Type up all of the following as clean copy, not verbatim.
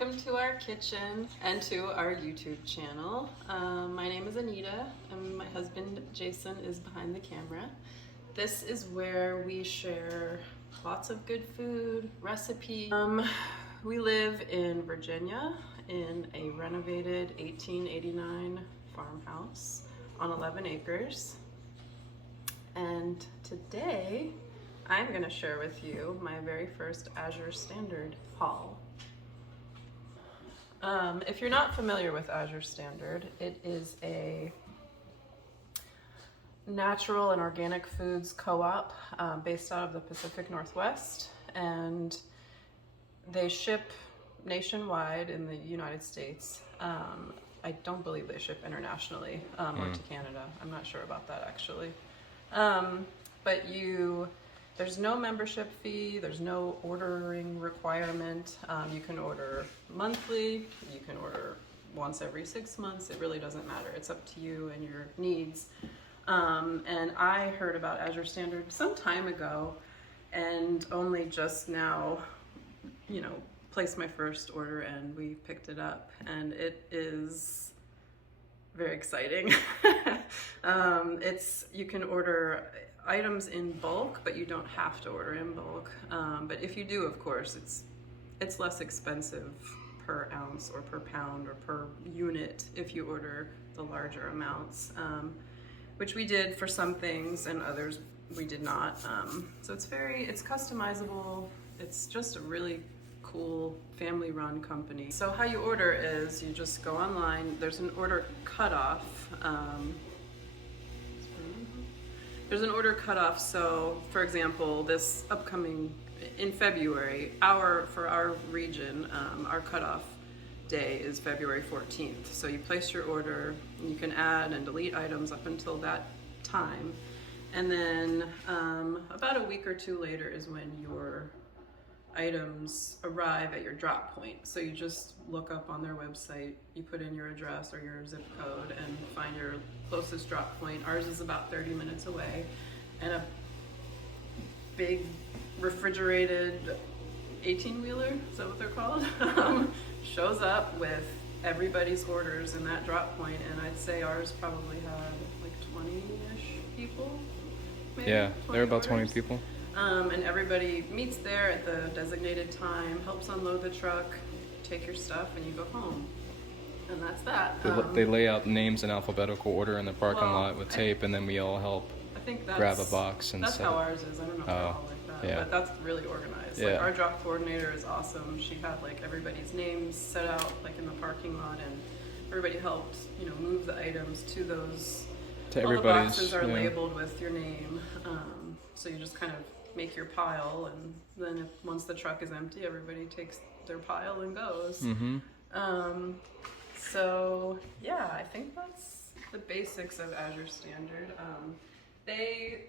welcome to our kitchen and to our YouTube channel. My name is Anita and my husband Jason is behind the camera. This is where we share lots of good food, recipes. We live in Virginia in a renovated 1889 farmhouse on 11 acres. And today I'm going to share with you my very first AZURE Standard Haul. If you're not familiar with AZURE Standard, it is a natural and organic foods co-op based out of the Pacific Northwest, and they ship nationwide in the United States. I don't believe they ship internationally or to Canada. I'm not sure about that actually. But there's no membership fee, there's no ordering requirement. You can order monthly, you can order once every 6 months, it really doesn't matter. It's up to you and your needs. And I heard about AZURE Standard some time ago and only just now, placed my first order and we picked it up, and it is very exciting. You can order items in bulk, but you don't have to order in bulk. But if you do, of course, it's less expensive per ounce or per pound or per unit if you order the larger amounts, which we did for some things and others we did not. So it's customizable. It's just a really cool family-run company. So how you order is you just go online. There's an order cutoff. So for example, this upcoming in February, for our region, our cutoff day is February 14th. So you place your order, you can add and delete items up until that time. And then about a week or two later is when your items arrive at your drop point. So you just look up on their website, you put in your address or your zip code and find your closest drop point. Ours is about 30 minutes away, and a big refrigerated 18-wheeler, is that what they're called? Shows up with everybody's orders in that drop point, and I'd say ours probably had like 20-ish people. Maybe, yeah, there are about orders. 20 people. And everybody meets there at the designated time, helps unload the truck, take your stuff, and you go home. And that's that. They lay out names in alphabetical order in the parking lot with tape, and then we all help grab a box and that's set how it. ours is. I don't know if they're all like that, yeah. but that's really organized. Yeah. Like our drop coordinator is awesome. She had like everybody's names set out like in the parking lot, and everybody helped, move the items to those. To all everybody's. The boxes are labeled with your name, so you just kind of make your pile, and then once the truck is empty, everybody takes their pile and goes. Mm-hmm. So yeah, I think that's the basics of AZURE Standard.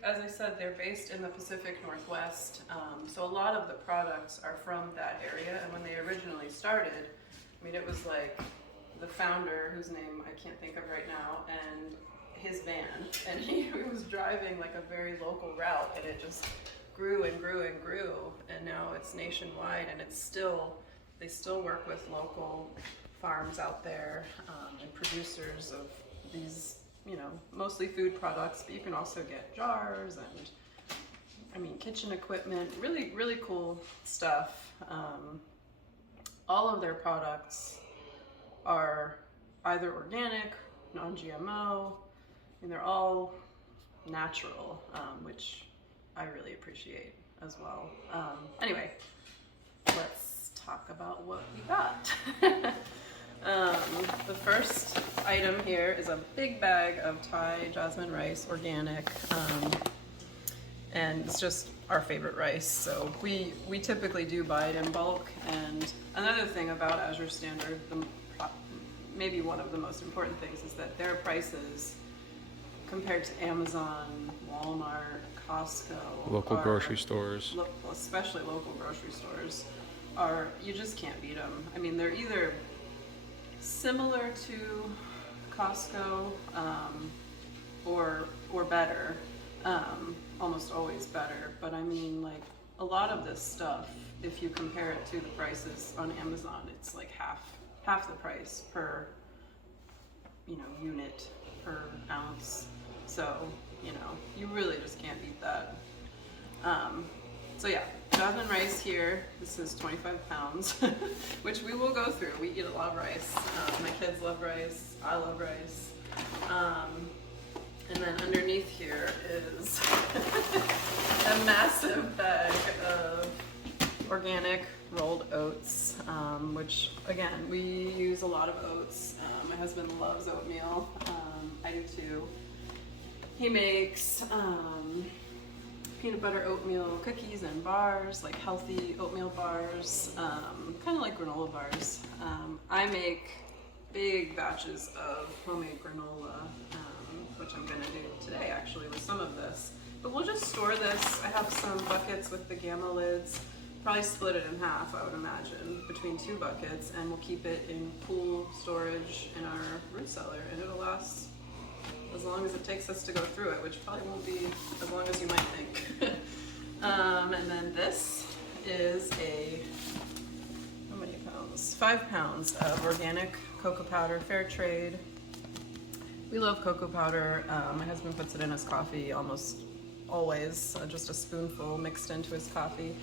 As I said, they're based in the Pacific Northwest, so a lot of the products are from that area. And when they originally started, it was like the founder, whose name I can't think of right now, and his van, and he was driving like a very local route, and it just grew and grew and grew, and now it's nationwide, and they still work with local farms out there and producers of these, mostly food products, but you can also get jars and kitchen equipment, really, really cool stuff. All of their products are either organic, non-GMO, and they're all natural, which I really appreciate as well. Anyway, let's talk about what we got. The first item here is a big bag of Thai jasmine rice, organic, and it's just our favorite rice. So we typically do buy it in bulk. And another thing about AZURE Standard, maybe one of the most important things, is that their prices compared to Amazon, Walmart, Costco, local grocery stores, especially local grocery stores, you just can't beat them. They're either similar to Costco or better, almost always better. But a lot of this stuff, if you compare it to the prices on Amazon, it's like half the price per, you know, unit per ounce. So, you know, you really just can't beat that. So yeah, jasmine rice here. This is 25 pounds, which we will go through. We eat a lot of rice. My kids love rice. I love rice. And then underneath here is a massive bag of organic rolled oats, which again, we use a lot of oats. My husband loves oatmeal. I do too. He makes peanut butter oatmeal cookies and bars, like healthy oatmeal bars, kind of like granola bars. I make big batches of homemade granola, which I'm gonna do today actually with some of this. But we'll just store this. I have some buckets with the gamma lids. Probably split it in half, I would imagine, between 2 buckets, and we'll keep it in cool storage in our root cellar, and it'll last as long as it takes us to go through it, which probably won't be as long as you might think. And then this is how many pounds? 5 pounds of organic cocoa powder, fair trade. We love cocoa powder. My husband puts it in his coffee almost always, just a spoonful mixed into his coffee.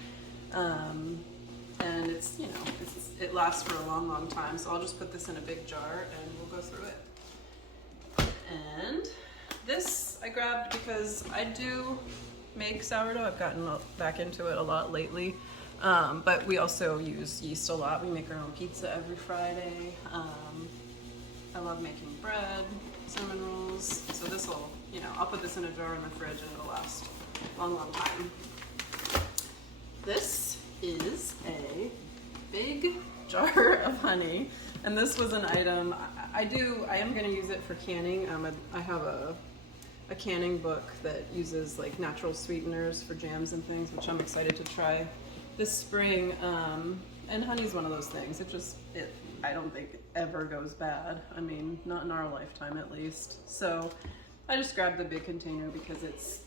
And it's, you know, it lasts for a long, long time. So I'll just put this in a big jar and we'll go through it. And this I grabbed because I do make sourdough. I've gotten back into it a lot lately. But we also use yeast a lot. We make our own pizza every Friday. I love making bread, cinnamon rolls. So this will, you know, I'll put this in a jar in the fridge and it'll last a long, long time. This is a big jar of honey, and this was an item I am going to use it for canning. I have a canning book that uses like natural sweeteners for jams and things, which I'm excited to try this spring. And honey's one of those things. I don't think it ever goes bad. I mean, not in our lifetime at least. So I just grabbed the big container because it's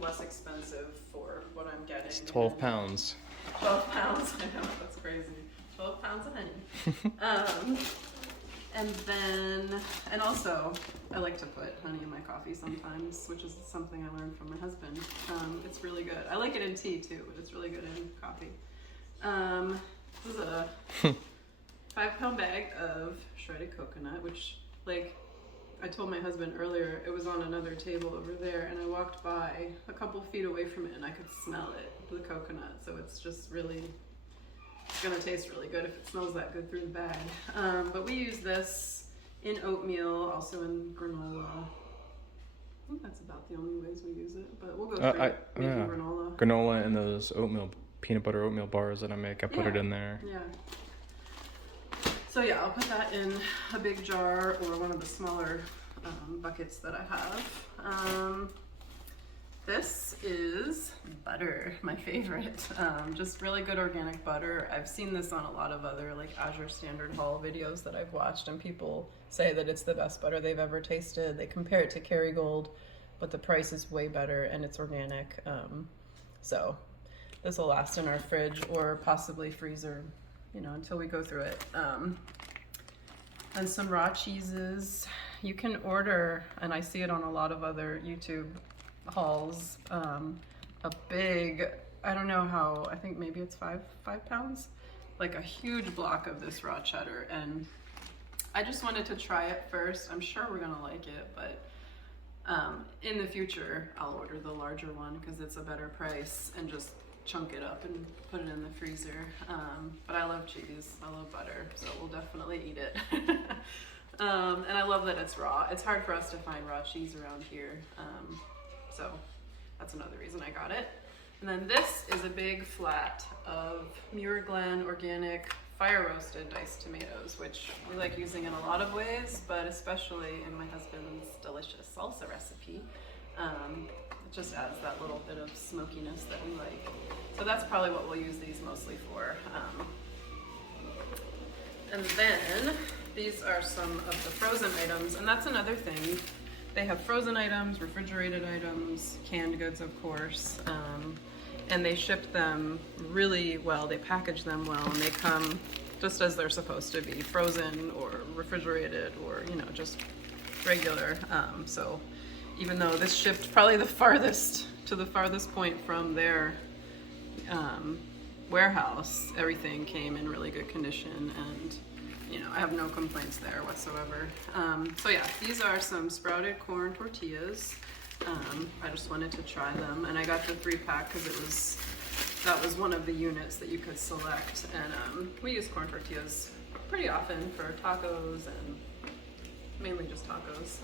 less expensive for what I'm getting. It's 12 pounds. 12 pounds, I know, that's crazy. 12 pounds of honey. And also, I like to put honey in my coffee sometimes, which is something I learned from my husband. It's really good. I like it in tea too, but it's really good in coffee. This is a 5-pound bag of shredded coconut, which, like, I told my husband earlier, it was on another table over there, and I walked by a couple feet away from it and I could smell it, the coconut. So it's just really, it's gonna taste really good if it smells that good through the bag. But we use this in oatmeal, also in granola. I think that's about the only ways we use it, but we'll go through making granola. Granola and those peanut butter oatmeal bars that I make, I put it in there. Yeah. So yeah, I'll put that in a big jar or one of the smaller buckets that I have. This is butter, my favorite. Just really good organic butter. I've seen this on a lot of other like AZURE Standard Haul videos that I've watched, and people say that it's the best butter they've ever tasted. They compare it to Kerrygold, but the price is way better and it's organic. So this will last in our fridge or possibly freezer, you know, until we go through it. And some raw cheeses. You can order, and I see it on a lot of other YouTube hauls, a big, I don't know how, I think maybe it's 5 pounds, like a huge block of this raw cheddar. And I just wanted to try it first. I'm sure we're gonna like it, but in the future, I'll order the larger one because it's a better price and just chunk it up and put it in the freezer. But I love cheese, I love butter, so we'll definitely eat it. And I love that it's raw. It's hard for us to find raw cheese around here, so that's another reason I got it. And then this is a big flat of Muir Glen organic fire roasted diced tomatoes, which we like using in a lot of ways, but especially in my husband's delicious salsa recipe. It just adds that little bit of smokiness that we like. So that's probably what we'll use these mostly for. And then these are some of the frozen items, and that's another thing. They have frozen items, refrigerated items, canned goods, of course. and they ship them really well. They package them well, and they come just as they're supposed to be, frozen or refrigerated or, you know, just regular. So even though this shipped probably the farthest point from their warehouse, everything came in really good condition, and you know, I have no complaints there whatsoever. So yeah, these are some sprouted corn tortillas. I just wanted to try them, and I got the 3-pack because that was one of the units that you could select, and we use corn tortillas pretty often for tacos and mainly just tacos.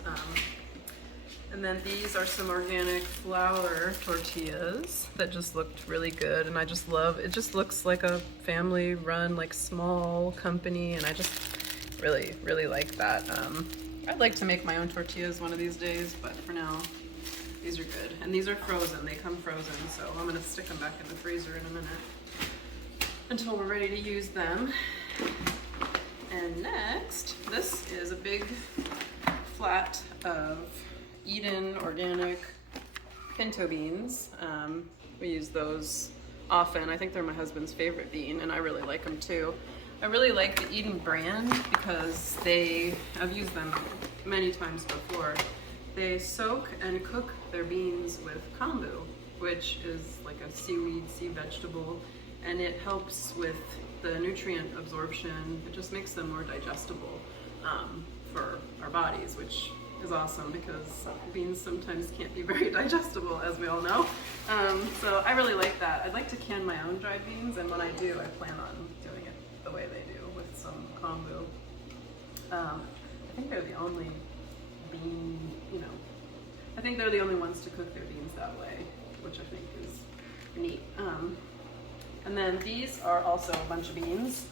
And then these are some organic flour tortillas that just looked really good, and I just love, it just looks like a family run, like small company, and I just really, really like that. I'd like to make my own tortillas one of these days, but for now, these are good. And these are frozen, they come frozen, so I'm gonna stick them back in the freezer in a minute until we're ready to use them. And next, this is a big flat of Eden organic pinto beans. We use those often. I think they're my husband's favorite bean, and I really like them too. I really like the Eden brand because I've used them many times before. They soak and cook their beans with kombu, which is like a seaweed, sea vegetable, and it helps with the nutrient absorption. It just makes them more digestible for our bodies, which is awesome because beans sometimes can't be very digestible, as we all know. So I really like that. I'd like to can my own dried beans, and when I do, I plan on doing it the way they do with some kombu. I think they're the only bean, I think they're the only ones to cook their beans that way, which I think is neat. And then these are also a bunch of beans.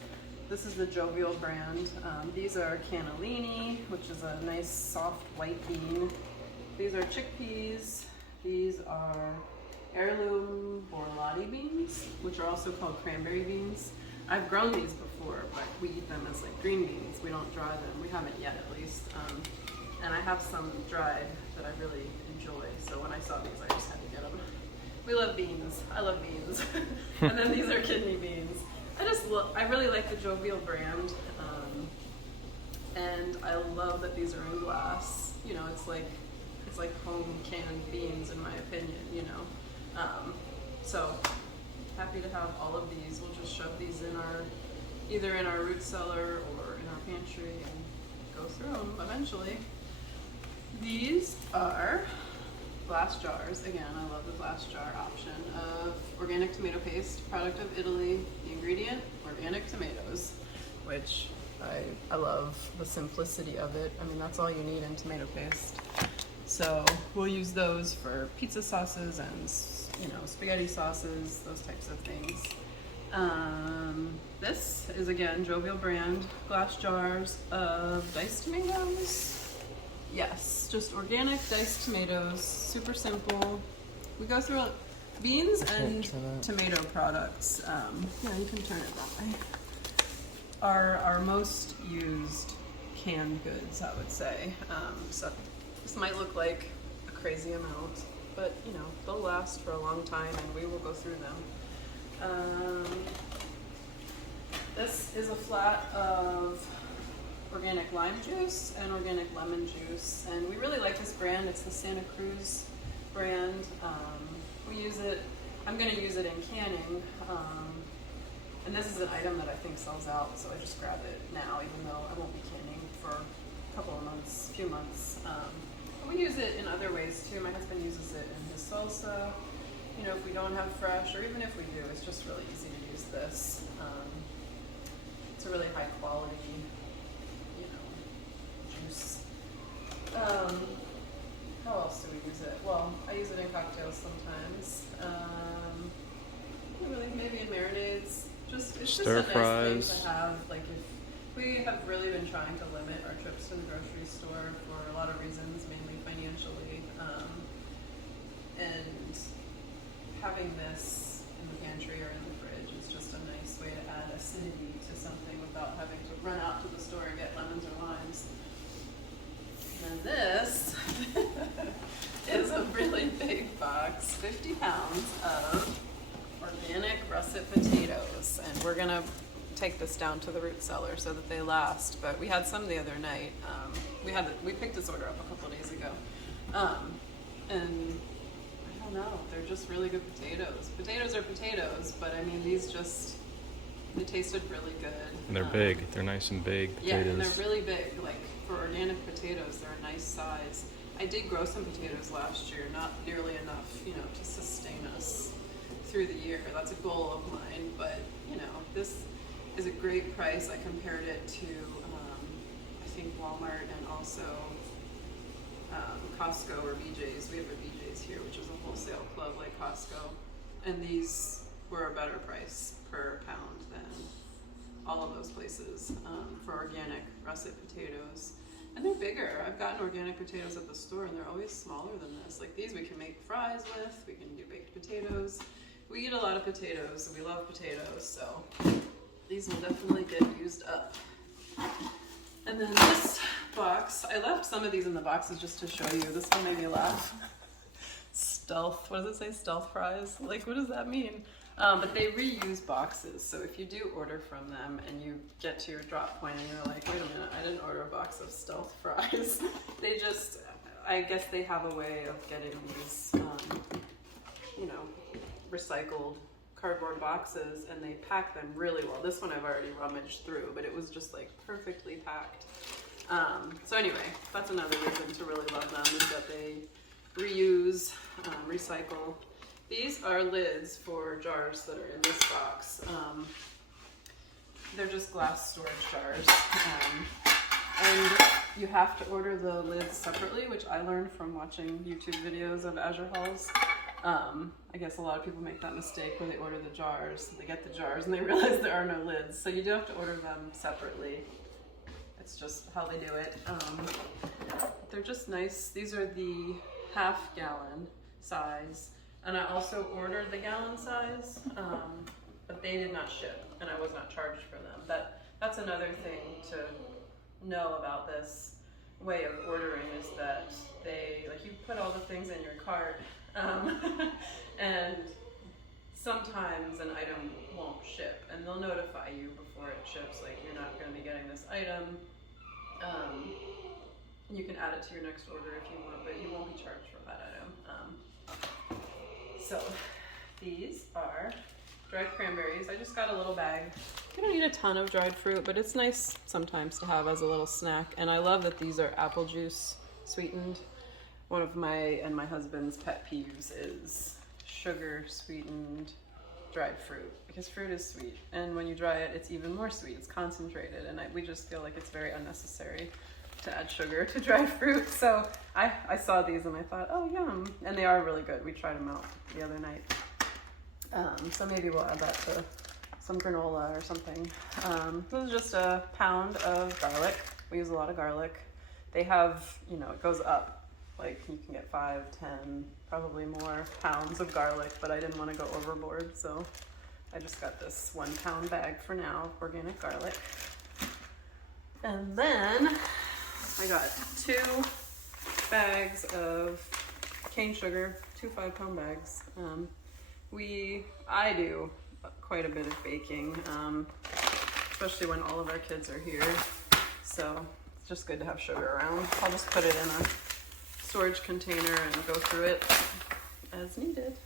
This is the Jovial brand. These are cannellini, which is a nice soft white bean. These are chickpeas. These are heirloom borlotti beans, which are also called cranberry beans. I've grown these before, but we eat them as like green beans. We don't dry them. We haven't yet, at least. And I have some dried that I really enjoy. So when I saw these, I just had to get them. We love beans. I love beans. And then these are kidney beans. I really like the Jovial brand, and I love that these are in glass. You know, it's like home canned beans, in my opinion. So happy to have all of these. We'll just shove these in either in our root cellar or in our pantry and go through them eventually. These are glass jars. Again, I love the glass jar option of organic tomato paste, product of Italy. The ingredient, organic tomatoes, which I love the simplicity of it. I mean, that's all you need in tomato paste. So we'll use those for pizza sauces and, spaghetti sauces, those types of things. This is, again, Jovial brand, glass jars of diced tomatoes. Yes, just organic diced tomatoes, super simple. We go through beans and tomato products. Yeah, you can turn it that way. Are our most used canned goods, I would say. So this might look like a crazy amount, but they'll last for a long time, and we will go through them. This is a flat of organic lime juice and organic lemon juice, and we really like this brand. It's the Santa Cruz brand. We use it, I'm going to use it in canning, and this is an item that I think sells out, so I just grab it now, even though I won't be canning for a few months. But we use it in other ways too. My husband uses it in his salsa, if we don't have fresh, or even if we do, it's just really easy to use this. It's a really high quality juice. How else do we use it? Well, I use it in cocktails sometimes. Maybe in marinades. It's just a nice thing to have. Like, if we have really been trying to limit our trips to the grocery store for a lot of reasons, mainly financially, and having this in the pantry or in the fridge is just a nice way to add acidity to something without having to run out to the store and get lemons or limes. And this is a really big box, 50 pounds of we're gonna take this down to the root cellar so that they last. But we had some the other night. We picked this order up a couple days ago, and I don't know. They're just really good potatoes. Potatoes are potatoes, but I mean they tasted really good. And they're big. They're nice and big potatoes. Yeah, and they're really big. Like for organic potatoes, they're a nice size. I did grow some potatoes last year, not nearly enough, to sustain us through the year. That's a goal of mine, but this is a great price. I compared it to, I think Walmart and also Costco or BJ's. We have a BJ's here, which is a wholesale club like Costco, and these were a better price per pound than all of those places for organic russet potatoes. And they're bigger. I've gotten organic potatoes at the store and they're always smaller than this. Like these we can make fries with, we can do baked potatoes. We eat a lot of potatoes and we love potatoes, so these will definitely get used up. And then this box, I left some of these in the boxes just to show you. This one made me laugh. Stealth, what does it say? Stealth fries? Like what does that mean? But they reuse boxes, so if you do order from them and you get to your drop point and you're like, wait a minute, I didn't order a box of Stealth fries. They just, I guess they have a way of getting these, recycled cardboard boxes, and they pack them really well. This one I've already rummaged through, but it was just like perfectly packed. So anyway, that's another reason to really love them, is that they reuse, recycle. These are lids for jars that are in this box. They're just glass storage jars. And you have to order the lids separately, which I learned from watching YouTube videos of AZURE hauls. I guess a lot of people make that mistake where they order the jars. They get the jars and they realize there are no lids. So you do have to order them separately. It's just how they do it. They're just nice. These are the half-gallon size. And I also ordered the gallon size, but they did not ship, and I was not charged for them. That's another thing to know about this way of ordering, is that you put all the things in your cart, and sometimes an item won't ship, and they'll notify you before it ships, like you're not going to be getting this item. You can add it to your next order if you want, but you won't be charged for that item. So these are dried cranberries. I just got a little bag. You don't need a ton of dried fruit, but it's nice sometimes to have as a little snack. And I love that these are apple juice sweetened. One of my and my husband's pet peeves is sugar sweetened dried fruit, because fruit is sweet, and when you dry it, it's even more sweet. It's concentrated, and we just feel like it's very unnecessary to add sugar to dried fruit. So I saw these and I thought, oh yum, and they are really good. We tried them out the other night. So maybe we'll add that to some granola or something. This is just a pound of garlic. We use a lot of garlic. They have, it goes up. Like you can get 5, 10, probably more pounds of garlic, but I didn't want to go overboard, so I just got this 1 pound bag for now of organic garlic. And then I got 2 bags of cane sugar, 2 5-pound bags. I do quite a bit of baking, especially when all of our kids are here. So it's just good to have sugar around. I'll just put it in a storage container and go through it as needed.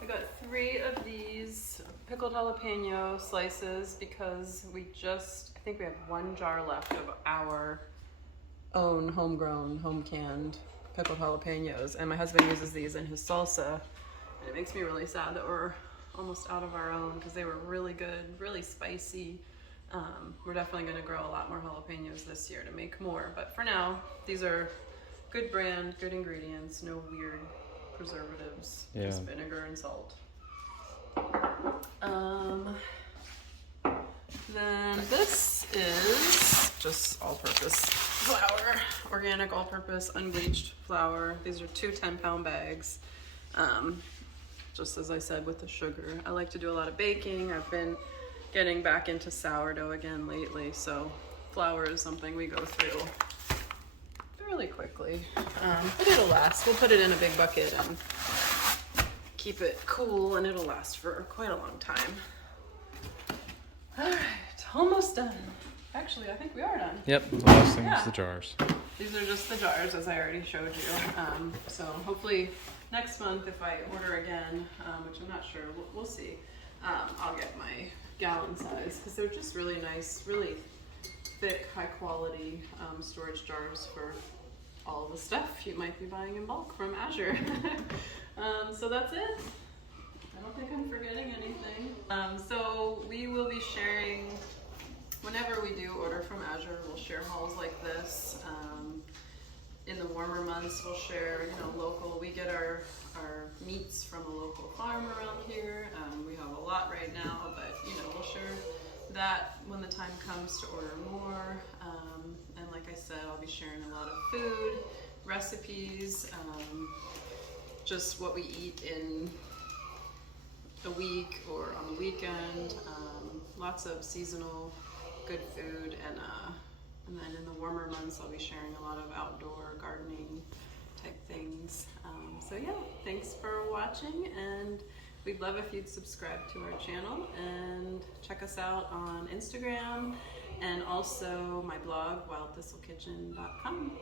I got 3 of these pickled jalapeno slices because I think we have 1 jar left of our own homegrown, home-canned pickled jalapenos, and my husband uses these in his salsa, and it makes me really sad that we're almost out of our own, because they were really good, really spicy. We're definitely going to grow a lot more jalapenos this year to make more, but for now, these are good brand, good ingredients, no weird preservatives, just vinegar and salt. Then this is just all-purpose flour, organic all-purpose unbleached flour. These are 2 10-pound bags. Just as I said with the sugar, I like to do a lot of baking. I've been getting back into sourdough again lately, so flour is something we go through fairly quickly, but it'll last. We'll put it in a big bucket and keep it cool, and it'll last for quite a long time. All right, almost done. Actually, I think we are done. Yep, the last thing Yeah. is the jars. These are just the jars, as I already showed you. So hopefully next month, if I order again, which I'm not sure, we'll see, I'll get my gallon size, because they're just really nice, really thick, high quality storage jars for all the stuff you might be buying in bulk from Azure. So that's it. I don't think I'm forgetting anything. So we will be sharing, whenever we do order from Azure, we'll share hauls like this. In the warmer months, we'll share, local. We get our meats from a local farm around here. We have a lot right now, but we'll share that when the time comes to order more. And like I said, I'll be sharing a lot of food, recipes, just what we eat in the week or on the weekend. Lots of seasonal good food, and then in the warmer months I'll be sharing a lot of outdoor gardening type things. So yeah, thanks for watching, and we'd love if you'd subscribe to our channel and check us out on Instagram and also my blog, wildthistlekitchen.com.